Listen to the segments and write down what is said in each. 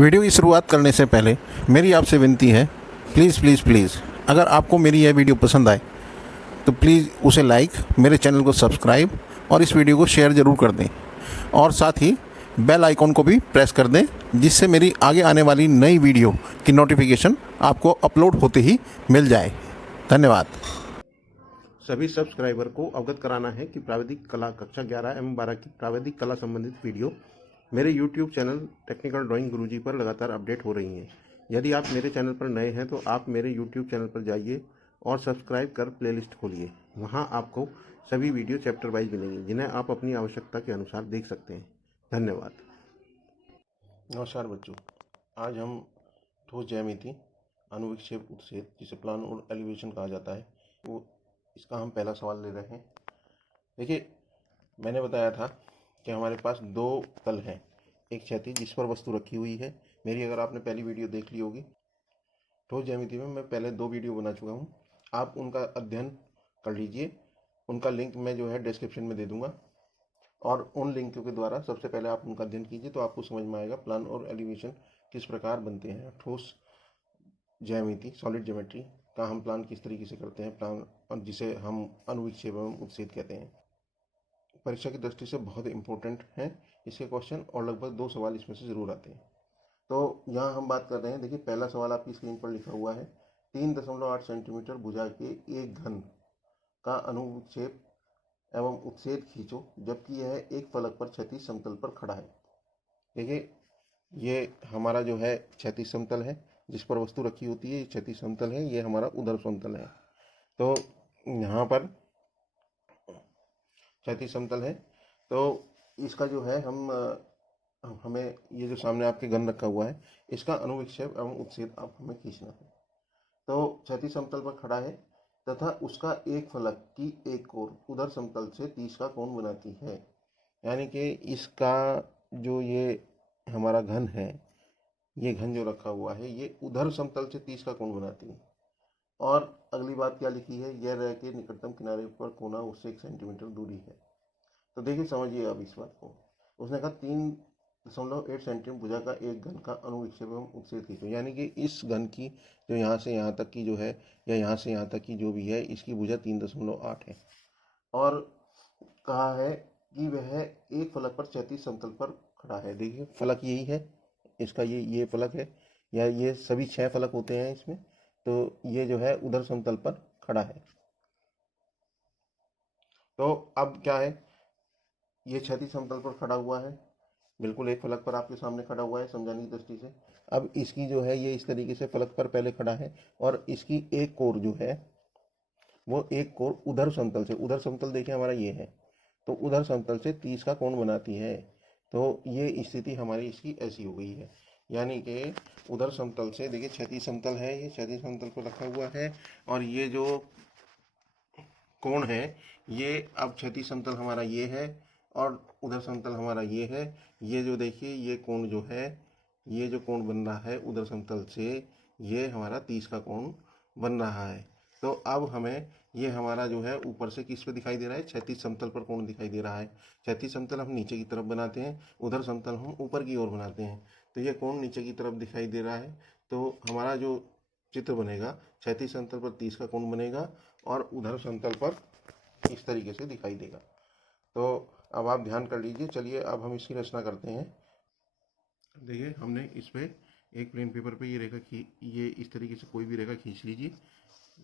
Video की शुरुआत करने से पहले मेरी आपसे विनती है, प्लीज़ प्लीज़ प्लीज़ अगर आपको मेरी यह वीडियो पसंद आए तो प्लीज़ उसे लाइक, मेरे चैनल को सब्सक्राइब और इस वीडियो को शेयर ज़रूर कर दें। और साथ ही बेल आइकॉन को भी प्रेस कर दें, जिससे मेरी आगे आने वाली नई वीडियो की नोटिफिकेशन आपको अपलोड होते ही मिल जाए। धन्यवाद। सभी सब्सक्राइबर को अवगत कराना है कि प्राविधिक कला कक्षा 11 एवं 12 की प्राविधिक कला संबंधित वीडियो मेरे YouTube चैनल टेक्निकल ड्राइंग गुरुजी पर लगातार अपडेट हो रही हैं। यदि आप मेरे चैनल पर नए हैं तो आप मेरे YouTube चैनल पर जाइए और सब्सक्राइब कर प्लेलिस्ट खोलिए। वहां आपको सभी वीडियो चैप्टर वाइज मिलेंगी, जिन्हें आप अपनी आवश्यकता के अनुसार देख सकते हैं। धन्यवाद। नमस्कार बच्चों, आज हम ठोस ज्यामिति, अनुविक्षेप, उत्सेद, जिसे प्लान और एलिवेशन कहा जाता है, वो इसका हम पहला सवाल ले रहे हैं। देखिए, मैंने बताया था कि हमारे पास दो तल हैं, एक क्षैतिज जिस पर वस्तु रखी हुई है। मेरी अगर आपने पहली वीडियो देख ली होगी ठोस ज्यामिति में, मैं पहले 2 वीडियो बना चुका हूँ, आप उनका अध्ययन कर लीजिए। उनका लिंक मैं जो है डिस्क्रिप्शन में दे दूंगा, और उन लिंकों के द्वारा सबसे पहले आप उनका अध्ययन कीजिए तो आपको समझ में आएगा प्लान और एलिवेशन किस प्रकार बनते हैं। ठोस ज्यामिति, सॉलिड ज्योमेट्री का हम प्लान किस तरीके से करते हैं, प्लान, और जिसे हम अनुविक्षेप एवं उत्सेद कहते हैं। परीक्षा की दृष्टि से बहुत इंपॉर्टेंट है इसके क्वेश्चन, और लगभग 2 सवाल इसमें से जरूर आते हैं। तो यहाँ हम बात कर रहे हैं। देखिए, पहला सवाल आपकी स्क्रीन पर लिखा हुआ है, 3.8 सेंटीमीटर भुजा के एक घन का अनुविक्षेप एवं उत्सेद खींचो जबकि यह एक फलक पर क्षैतिज समतल पर खड़ा है। देखिए, ये हमारा जो है क्षैतिज समतल है, जिस पर वस्तु रखी होती है, ये क्षैतिज समतल है, ये हमारा उधर समतल है। तो यहाँ पर क्षैतिज समतल है, तो इसका जो है हमें ये जो सामने आपके घन रखा हुआ है, इसका अनुविक्षेप एवं उत्सेद अब हमें खींचना है। तो क्षैतिज समतल पर खड़ा है तथा उसका एक फलक की एक ओर उधर समतल से 30 का कोण बनाती है। यानी कि इसका जो ये हमारा घन है, ये घन जो रखा हुआ है, ये उधर समतल से 30 का कोण बनाती है। और अगली बात क्या लिखी है, यह रेखा के निकटतम किनारे पर कोना उससे 1 सेंटीमीटर दूरी है। तो देखिए, समझिए अब इस बात को। उसने कहा 3.8 सेंटीमीटर भुजा का एक घन का अनुविक्षेप एवं उत्सेद खींचो, यानी कि इस घन की जो यहाँ से यहाँ तक की जो है, या यहाँ से यहाँ तक की जो भी है, इसकी भुजा 3.8 है। और कहा है कि वह एक फलक पर क्षैतिज समतल पर खड़ा है। देखिए, फलक यही है, इसका ये फलक है, या ये सभी 6 फलक होते हैं इसमें। तो ये जो है उधर समतल पर खड़ा है। तो अब क्या है, ये क्षैतिज समतल पर खड़ा हुआ है, बिल्कुल एक फलक पर आपके सामने खड़ा हुआ है समझाने की दृष्टि से। अब इसकी जो है, ये इस तरीके से फलक पर पहले खड़ा है, और इसकी एक कोर जो है, वो एक कोर उधर समतल से, उधर समतल देखिए हमारा ये है, तो उधर समतल से 30 का कोण बनाती है। तो ये स्थिति हमारी इसकी ऐसी हो गई है, यानी कि उधर समतल से, देखिए क्षैतिज समतल है, ये क्षैतिज समतल पर रखा हुआ है, और ये जो कोण है, ये अब क्षैतिज समतल हमारा ये है, और उधर समतल हमारा ये है। ये जो देखिए, ये कोण जो है, ये जो कोण बन रहा है उधर समतल से, ये हमारा 30 का कोण बन रहा है। तो अब हमें ये हमारा जो है ऊपर से किस पे दिखाई दे रहा है, क्षैतिज समतल पर कोण दिखाई दे रहा है। क्षैतिज समतल हम नीचे की तरफ बनाते हैं, उधर समतल हम ऊपर की ओर बनाते हैं। तो ये कोण नीचे की तरफ दिखाई दे रहा है, तो हमारा जो चित्र बनेगा, क्षैतिज समतल पर 30 का कोण बनेगा, और उधर समतल पर इस तरीके से दिखाई देगा। तो अब आप ध्यान कर लीजिए। चलिए अब हम इसकी रचना करते हैं। देखिए, हमने इस पे एक प्लेन पेपर पे ये रेखा ये इस तरीके से कोई भी रेखा खींच लीजिए।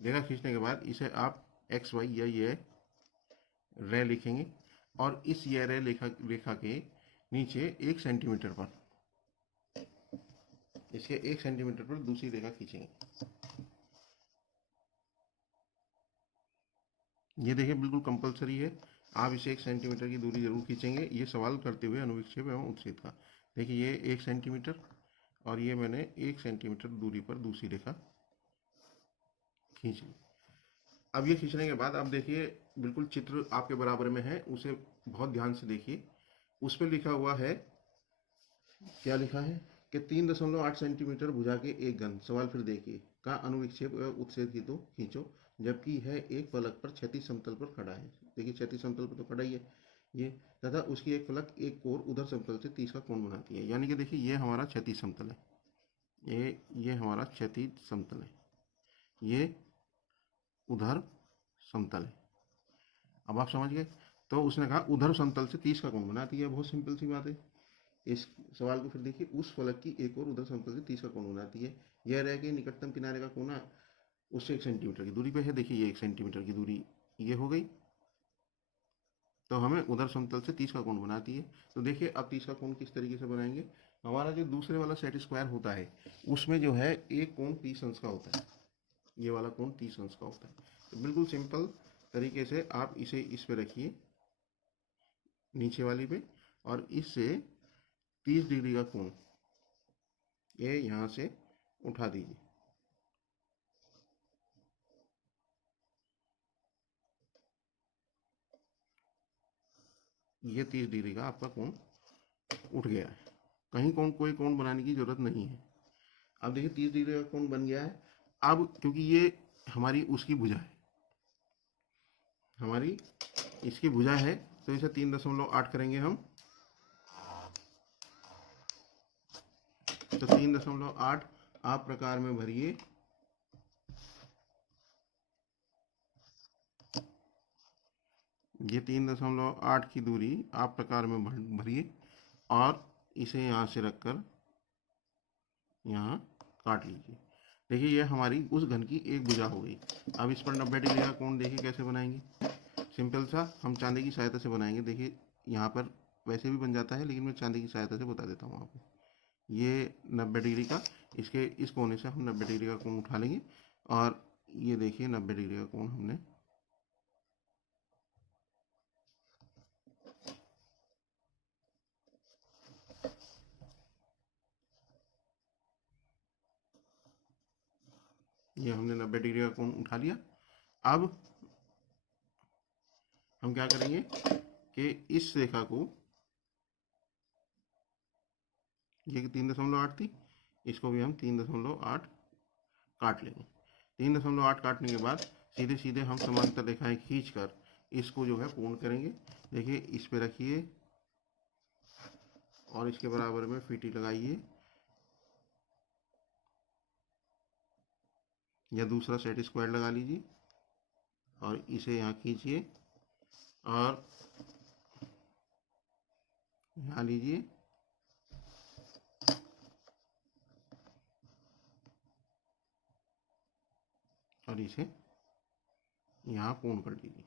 रेखा खींचने के बाद इसे आप एक्स वाई या ये रे लिखेंगे, और इस ये रे रेखा के नीचे 1 सेंटीमीटर पर, इसके 1 सेंटीमीटर पर दूसरी रेखा खींचेंगे। ये देखिए, बिल्कुल कंपलसरी है, आप इसे 1 सेंटीमीटर की दूरी जरूर खींचेंगे, ये सवाल करते हुए अनुविक्षेप एवं उत्सेद का। देखिए, ये 1 सेंटीमीटर, और ये मैंने 1 सेंटीमीटर दूरी पर दूसरी रेखा खींच ली। अब ये खींचने के बाद अब देखिए, बिल्कुल चित्र आपके बराबर में है, उसे बहुत ध्यान से देखिए। उस पर लिखा हुआ है, क्या लिखा है कि 3.8 सेंटीमीटर भुजा के एक घन, सवाल फिर देखिए, का अनुविक्षेप एवं उत्सेद खींचो जबकि यह एक फलक पर क्षैतिज समतल पर खड़ा है। देखिए, क्षैतिज समतल पर तो खड़ा ही है, ये, तथा उसकी एक फलक एक कोर उधर समतल से 30 का कोण बनाती है। यानी कि देखिए ये हमारा क्षैतिज समतल है, ये हमारा क्षैतिज समतल है, ये उधर समतल है। अब आप समझ गए। तो उसने कहा उधर समतल से 30 का कोण बनाती है, बहुत सिंपल सी बात है। इस सवाल को फिर देखिए, उस फलक की एक और उधर समतल से 30 का कोण बनाती है। यह रह गई निकटतम किनारे का कोना उससे 1 सेंटीमीटर की दूरी पे है। देखिए ये 1 सेंटीमीटर की दूरी ये हो गई, तो हमें उधर समतल से 30 का कोण बनाती है। तो देखिए अब 30 का कोण किस तरीके से बनाएंगे। हमारा जो दूसरे वाला सेट स्क्वायर होता है उसमें जो है एक कोण 30 अंश का होता है, ये वाला कोण 30 अंश का होता है। तो बिल्कुल सिंपल तरीके से आप इसे इस पे रखिए, नीचे वाली पे, और इससे 30 डिग्री का कोण ये यहाँ से उठा दीजिए। ये 30 डिग्री का आपका कोण उठ गया है, कहीं कोई कोण बनाने की जरूरत नहीं है। अब देखिए 30 डिग्री का कोण बन गया है। अब क्योंकि ये हमारी उसकी भुजा है, हमारी इसकी भुजा है, तो इसे 3.8 करेंगे हम। तो 3.8 आप प्रकार में भरिए, ये 3.8 की दूरी आप प्रकार में भरिए और इसे यहाँ से रखकर यहाँ काट लीजिए। देखिए ये हमारी उस घन की एक भुजा हो गई। अब इस पर 90 डिग्री का कोण देखिए कैसे बनाएंगे। सिंपल सा हम चांदी की सहायता से बनाएंगे। देखिए यहाँ पर वैसे भी बन जाता है, लेकिन मैं चांदी की सहायता से बता देता हूँ आपको। ये 90 डिग्री का, इसके इस कोने से हम 90 डिग्री का कोण उठा लेंगे, और ये देखिए 90 डिग्री का कोण हमने ये हमने 90 डिग्री का कोण उठा लिया। अब हम क्या करेंगे कि इस रेखा को, ये 3.8 थी, इसको भी हम 3.8 काट लेंगे। 3.8 काटने के बाद सीधे सीधे हम समांतर रेखाएं खींचकर इसको जो है पूर्ण करेंगे। देखिए इस पे रखिए और इसके बराबर में फीटी लगाइए, या दूसरा सेट स्क्वायर लगा लीजिए और इसे यहाँ खींचिए और यहाँ लीजिए, और इसे यहाँ पूर्ण कर लीजिए।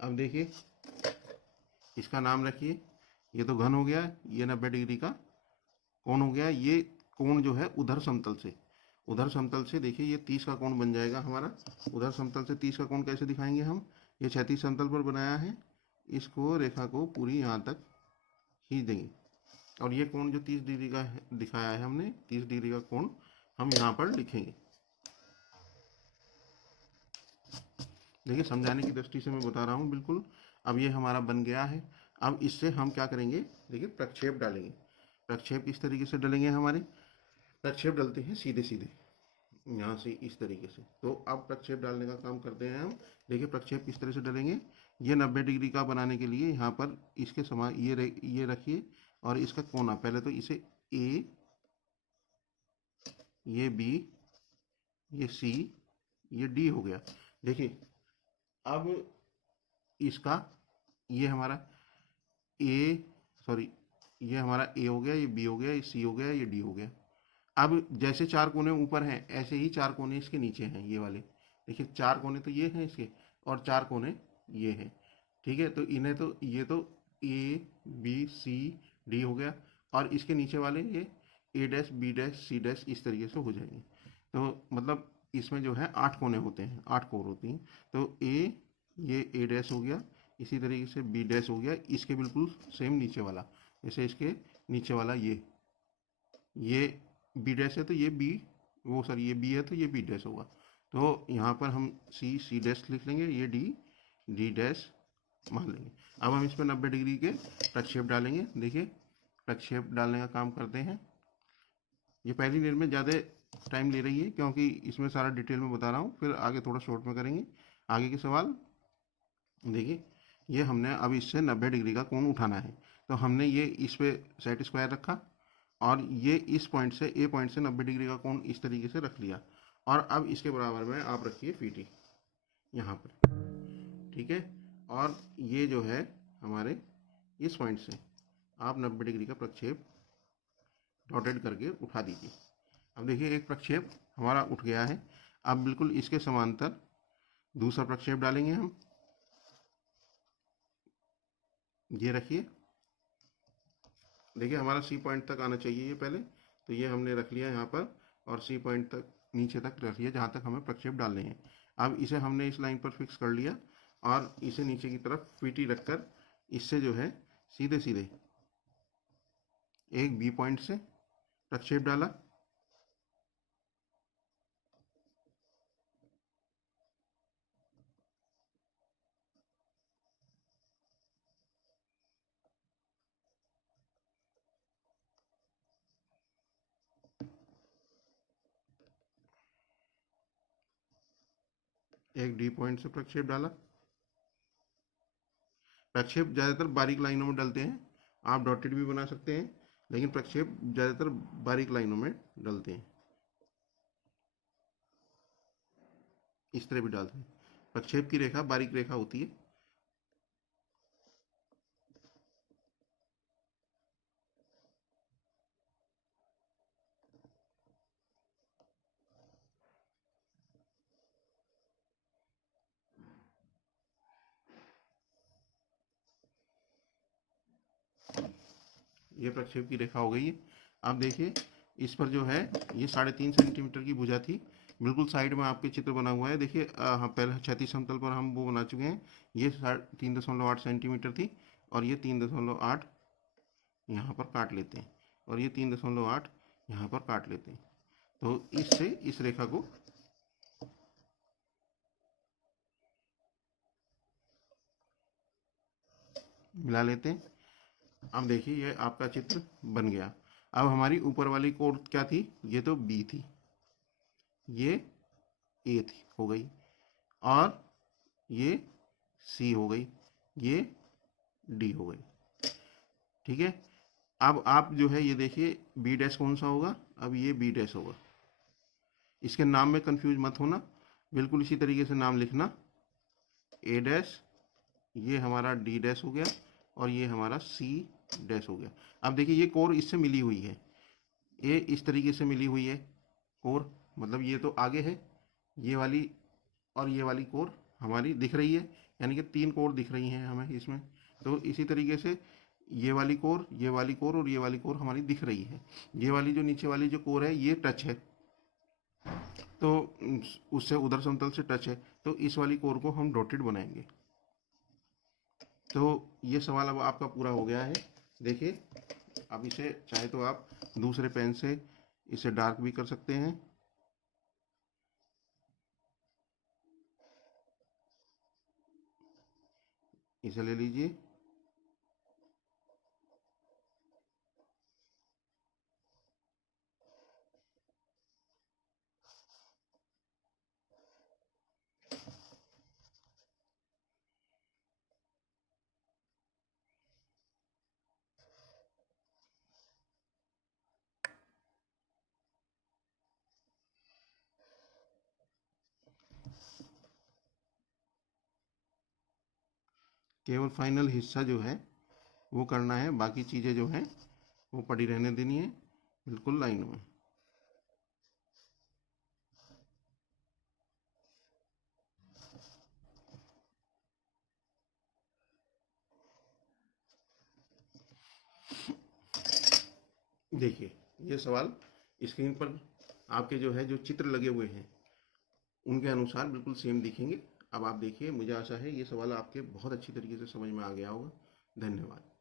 अब देखिए इसका नाम रखिए, ये तो घन हो गया, ये 90 डिग्री का कोण हो गया। ये कोण जो है उधर समतल से देखिए ये 30 का कोण बन जाएगा हमारा। उधर समतल से 30 का कोण कैसे दिखाएंगे हम, ये क्षैतिज समतल पर बनाया है, इसको रेखा को पूरी यहाँ तक खींच देंगे, और ये कोण जो 30 डिग्री का दिखाया है हमने, 30 डिग्री का कोण हम यहाँ पर लिखेंगे। देखिए समझाने की दृष्टि से मैं बता रहा हूँ बिल्कुल। अब ये हमारा बन गया है। अब इससे हम क्या करेंगे, देखिए प्रक्षेप डालेंगे। प्रक्षेप इस तरीके से डलेंगे, हमारे प्रक्षेप डलते हैं सीधे सीधे यहाँ से इस तरीके से। तो अब प्रक्षेप डालने का काम करते हैं हम। देखिए प्रक्षेप किस तरह से डलेंगे। ये 90 डिग्री का बनाने के लिए यहाँ पर इसके समान ये रखिए, और इसका कोना पहले तो इसे ए, ये बी, ये सी, ये डी हो गया। देखिए अब इसका ये हमारा ए, सॉरी ये हमारा ए हो गया, ये बी हो गया, ये सी हो गया, ये डी हो गया। अब जैसे 4 कोने ऊपर हैं ऐसे ही 4 कोने इसके नीचे हैं, ये वाले। देखिए 4 कोने तो ये हैं इसके, और 4 कोने ये हैं। ठीक है, तो इन्हें तो ये तो ए बी सी डी हो गया, और इसके नीचे वाले ये A dash B dash C dash इस तरीके से हो जाएंगे। तो मतलब इसमें जो है 8 कोने होते हैं, 8 कोर होती हैं। तो ये ए डैश हो गया, इसी तरीके से बी डैश हो गया, इसके बिल्कुल सेम नीचे वाला, जैसे इसके नीचे वाला ये बी डैश है तो ये बी, वो सॉरी ये बी है तो ये बी डैश होगा। तो यहाँ पर हम सी डैश लिख लेंगे, ये डी डैश मान लेंगे। अब हम इस पर 90 डिग्री के प्रक्षेप डालेंगे। देखिए प्रक्षेप डालने का काम करते हैं। ये पहली लेयर में ज़्यादा टाइम ले रही है क्योंकि इसमें सारा डिटेल में बता रहा हूँ, फिर आगे थोड़ा शॉर्ट में करेंगे। आगे के सवाल देखिए ये हमने अब इससे 90 डिग्री का कोण उठाना है, तो हमने ये इस पे सेट स्क्वायर रखा और ये इस पॉइंट से ए पॉइंट से 90 डिग्री का कोण इस तरीके से रख लिया, और अब इसके बराबर में आप रखिए पीटी यहाँ पर, ठीक है। और ये जो है हमारे इस पॉइंट से आप 90 डिग्री का प्रक्षेप डॉटेड करके उठा दीजिए। अब देखिए एक प्रक्षेप हमारा उठ गया है। अब बिल्कुल इसके समांतर दूसरा प्रक्षेप डालेंगे हम, ये रखिए। देखिए हमारा सी पॉइंट तक आना चाहिए ये पहले, तो ये हमने रख लिया यहाँ पर, और सी पॉइंट तक नीचे तक रख लिया जहाँ तक हमें प्रक्षेप डालने हैं। अब इसे हमने इस लाइन पर फिक्स कर लिया और इसे नीचे की तरफ पीटी रखकर इससे जो है सीधे सीधे एक बी पॉइंट से प्रक्षेप डाला, एक डी पॉइंट से प्रक्षेप डाला। प्रक्षेप ज़्यादातर बारीक लाइनों में डलते हैं, आप डॉटेड भी बना सकते हैं, लेकिन प्रक्षेप ज़्यादातर बारीक लाइनों में डलते हैं, इस तरह भी डालते हैं। प्रक्षेप की रेखा बारीक रेखा होती है। ये प्रक्षेप की रेखा हो गई है। अब देखिए इस पर जो है ये 3.5 सेंटीमीटर की भुजा थी, बिल्कुल साइड में आपके चित्र बना हुआ है। देखिए हाँ, पहले क्षैतिज समतल पर हम वो बना चुके हैं। ये 3.8 सेंटीमीटर थी, और ये 3.8 यहाँ पर काट लेते हैं, और ये 3.8 यहाँ पर काट लेते हैं। तो इससे इस रेखा को मिला लेते हैं। अब देखिए ये आपका चित्र बन गया। अब हमारी ऊपर वाली कोण क्या थी, ये तो बी थी, ये ए थी हो गई, और ये सी हो गई, ये डी हो गई, ठीक है। अब आप जो है ये देखिए बी डैश कौन सा होगा, अब ये बी डैश होगा। इसके नाम में कंफ्यूज मत होना, बिल्कुल इसी तरीके से नाम लिखना। ए डैश, ये हमारा डी डैश हो गया, और ये हमारा सी डैश हो गया। अब देखिए ये कोर इससे मिली हुई है, ये इस तरीके से मिली हुई है कोर, मतलब ये तो आगे है ये वाली, और ये वाली कोर हमारी दिख रही है, यानी कि 3 कोर दिख रही हैं हमें इसमें। तो इसी तरीके से ये वाली कोर, ये वाली कोर और ये वाली कोर हमारी दिख रही है। ये वाली जो नीचे वाली जो कोर है ये टच है, तो उससे उधर समतल से टच है, तो इस वाली कोर को हम डॉटेड बनाएंगे। तो ये सवाल अब आपका पूरा हो गया है। देखिए अब इसे चाहे तो आप दूसरे पेन से इसे डार्क भी कर सकते हैं। इसे ले लीजिए, केवल फाइनल हिस्सा जो है वो करना है, बाकी चीज़ें जो हैं वो पड़ी रहने देनी है बिल्कुल लाइन में। देखिए ये सवाल स्क्रीन पर आपके जो है जो चित्र लगे हुए हैं उनके अनुसार बिल्कुल सेम दिखेंगे। अब आप देखिए, मुझे आशा है ये सवाल आपके बहुत अच्छी तरीके से समझ में आ गया होगा। धन्यवाद।